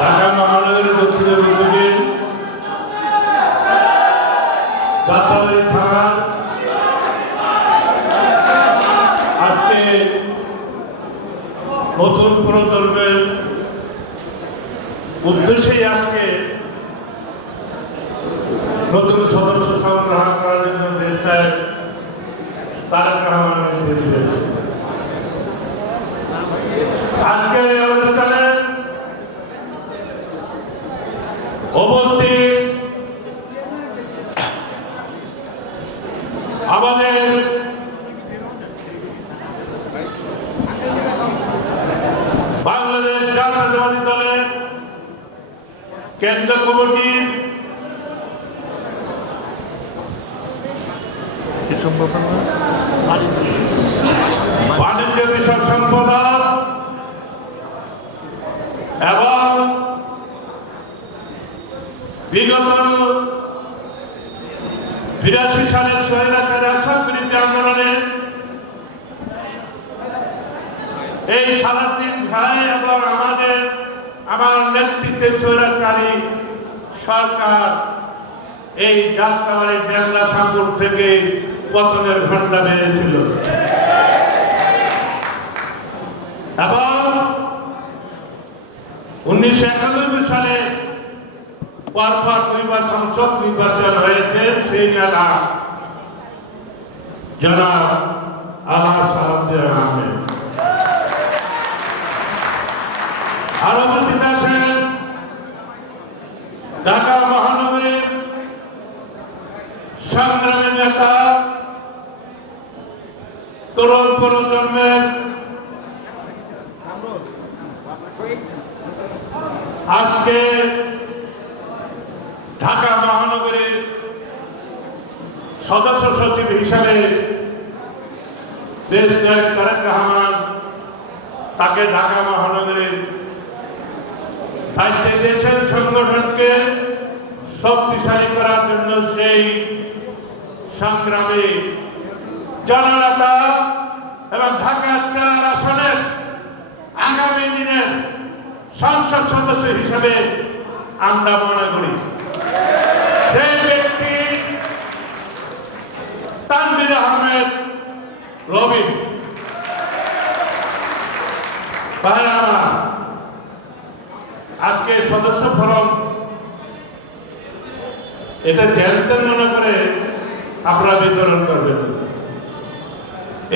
ঢাকা মহানগরীর দক্ষিণের উদ্যোগে থানার আজকে নতুন প্রজন্মের উদ্দেশ্যেই আজকে নতুন সদস্য সংগ্রহণ করার জন্য দেশটায় তারেক আজকের এই অনুষ্ঠানে উপস্থিত আমাদের বাংলাদেশ জাতীয়তাবাদী দলের কেন্দ্র কমিটির বাণিজ্য বিষয়ক সম্পাদক এবং বিগত বিরাশি সালের আন্দোলনে এই ভাই এবং আমাদের, আমার নেতৃত্বে স্বৈরাচারী সরকার এই যাত্রাবাড়ি বেংলা সাগর থেকে পতনের ঘটনা বেড়েছিল। এবং উনিশশো একানব্বই সালে পরপর দুইবার সংসদ নির্বাচন হয়েছে, সেই নেতা জনাব আল্লাহ সাহায্য আহমেদ আরও উপস্থিত আছেন ঢাকা মহানগরীর সংগ্রামী নেতা, তরুণ প্রজন্মের আজকে ঢাকা মহানগরীর সদস্য সচিব হিসাবে দেশ নায়ক তারেক রহমান তাকে ঢাকা মহানগরীর দায়িত্বে দিয়েছেন সংগঠনকে শক্তিশালী করার জন্য সেই সংগ্রামী জননেতা এবং ঢাকা চার আসনের সংসদ সদস্য হিসেবে আমরা মনে করি। সেই ব্যক্তি তানবির আহমেদ আজকে সদস্য এটা জ্যানতেন মনে করে আপনারা বিতরণ করবেন।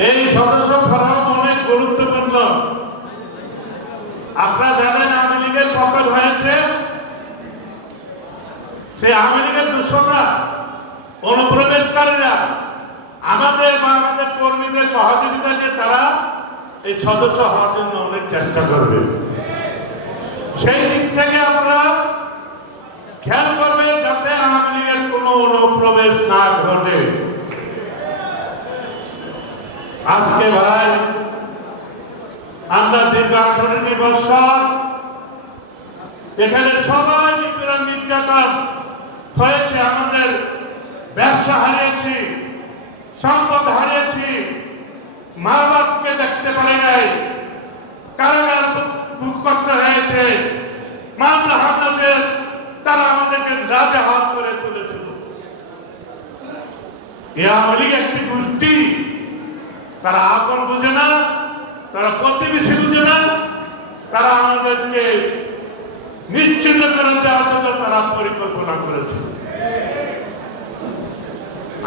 এই সদস্য ফরম অনেক গুরুত্বপূর্ণ। আপনারা জানেন লীগের পতন হয়েছে, সেই আওয়ামী লীগের দূষণরা অনুপ্রবেশকারীরা, আমাদের বা আমাদের কর্মীদের সহযোগিতা দিয়ে তারা এই সদস্য হওয়ার জন্য অনেক চেষ্টা করবে। সেই দিক থেকে আমরা খেয়াল করবে যাতে আওয়ামী লীগের কোনো অনুপ্রবেশ না ঘটে। আজকে ভাই, আমরা দীর্ঘ আঠারোটি বছর এখানে সবাই নিপীড়ন নির্যাতন হয়েছে, আমাদের ব্যবসা হারিয়েছি, সম্পদ হারিয়েছি মা বাপকে দেখতে পারে নাই, কারাগার বুক হয়েছে, মামলা হামলাদের তারা আমাদেরকে রাজে হাত করে তুলেছিল। এ আমলি একটি গোষ্ঠী, তারা আপন বুঝে না, তারা প্রতিবেশী বুঝে না, তারা আমাদেরকে নিশ্চিন্ন করে দেওয়ার জন্য তারা পরিকল্পনা করেছে।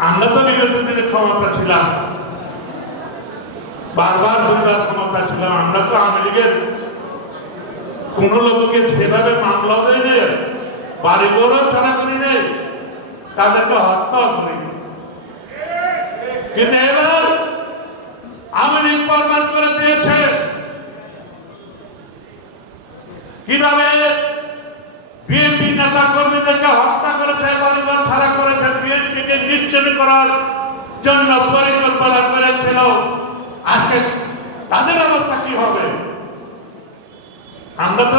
আমরা তো বিগত দিনে ক্ষমতা ছিলাম। বারবার দুইবার ক্ষমতা ছিলাম। আমরা তো আওয়ামী লীগের কোন লোককে সেভাবে মামলা দেয় নেই, বাড়ি ঘরও ছাড়া করি নেই, তাদেরকে হত্যা করি কিন্তু এবার আওয়ামী লীগ করে দিয়েছে। কীভাবে বিএনপি নেতা কর্মীদেরকে হত্যা করেছে, পরিবার ছাড়া করেছে, বিএনপিকে নিশ্চিত করার জন্য পরিকল্পনা করেছিল। আজকে তাদের অবস্থা কি হবে? আমরা